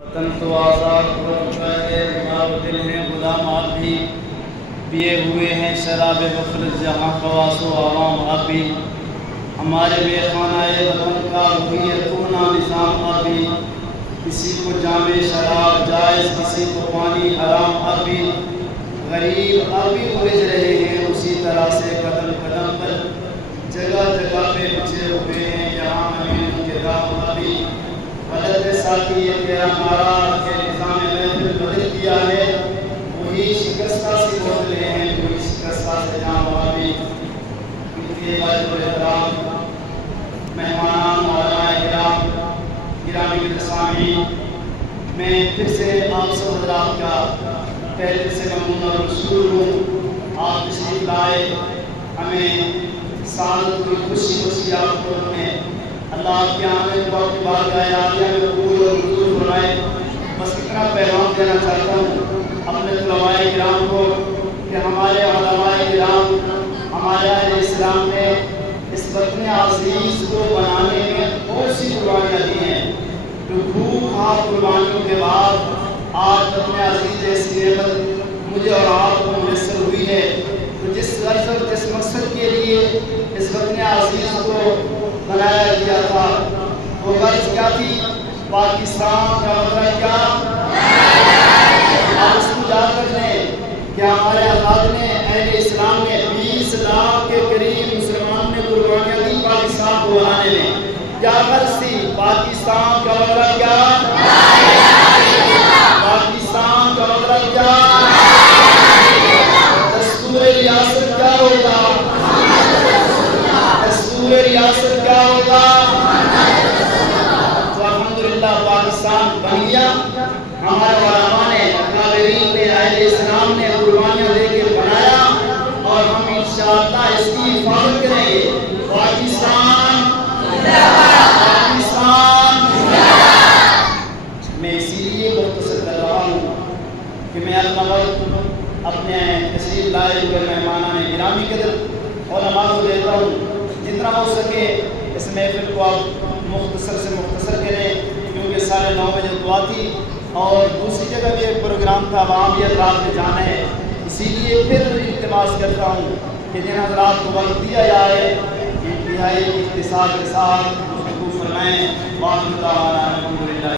وطن تو آزاد ہو چکا ہے، دماغ دل ہیں غلام آپ بھی، پیے ہوئے ہیں شراب غفلت جہاں خواص و عوام آپ بھی، ہمارے بے خانہ وطن کا وہی پورنا نظام آپ بھی، کسی کو جام شراب جائز کسی کو پانی حرام آپ بھی، غریب آپ بھی الجھ رہے ہیں اسی طرح سے قدم قدم پر، جگہ جگہ پہ بچھے ہوئے ہیں یہاں امین کے دام آپ بھی، غلط ساتھی یہ تیرا نعرہ کے نظام محفل بدل دیا ہے، وہی شکستہ سی بوتلیں ہیں وہی شکستہ سے جام آبی، ان کے عزت و احترام مہمانان علماء کرام گرامی سامعین، میں پھر سے آپ سب حضرات کا پہلے سے ممنون اور مشکور ہوں، آپ تشریف لائے ہمیں سعادت کی خوشی آپ کو ہمیں اللہ آپ کے آنے کے وقت بارگاہ عالیہ میں قبول اور منظور فرمائے۔ بس اتنا پیغام دینا چاہتا ہوں اپنے علماء کرام کو کہ ہمارے علماء کرام ہمارے اہل اسلام نے اس وطن عزیز کو بنانے میں بہت سی قربانیاں دی ہیں، جو بھوک آپ قربانیوں کے بعد آج وطن عزیز جیسی نعمت مجھے اور آپ کو میسر ہوئی ہے، تو جس غرض اور جس مقصد کے لیے اس وطن عزیز کو بنایا گیا تھا وہ غرض کیا تھی؟ پاکستان کا مطلب کیا؟ آپ اس کو یاد رکھ لیں کہ ہمارے آزاد نے اہل اسلام نے 20 لاکھ کے قریب مسلمان نے قربانیاں دی پاکستان کو بنانے میں، کیا غرض تھی؟ پاکستان کا مطلب کیا؟ پاکستان کا مطلب کیا؟ دستور ریاست کیا ہوگا؟ دستور ریاست کیا ہوگا؟ تو الحمدللہ پاکستان بن گیا، ہمارے علماء نے اکابرین نے اہل اسلام نے قربانیاں دے کے بنایا، اور ہم انشاءاللہ اس کی حفاظت کریں گے۔ پاکستان پاکستان میں اسی لیے مختصر کر رہا ہوں کہ میں اپنا وقت اپنے تشریف لائے ہوئے مہمانان گرامی قدر علماء کو دیتا ہوں، جتنا ہو سکے اس محفل کو آپ مختصر سے مختصر کریں، کیونکہ 9:30 بجے دعا تھی اور دوسری جگہ بھی ایک پروگرام تھا، وہاں بھی حضرات نے جانا ہے، اسی لیے پھر التماس کرتا ہوں کہ جن حضرات کو وقت دیا جائے انتہائی اختصار کے ساتھ گفتگو فرمائیں۔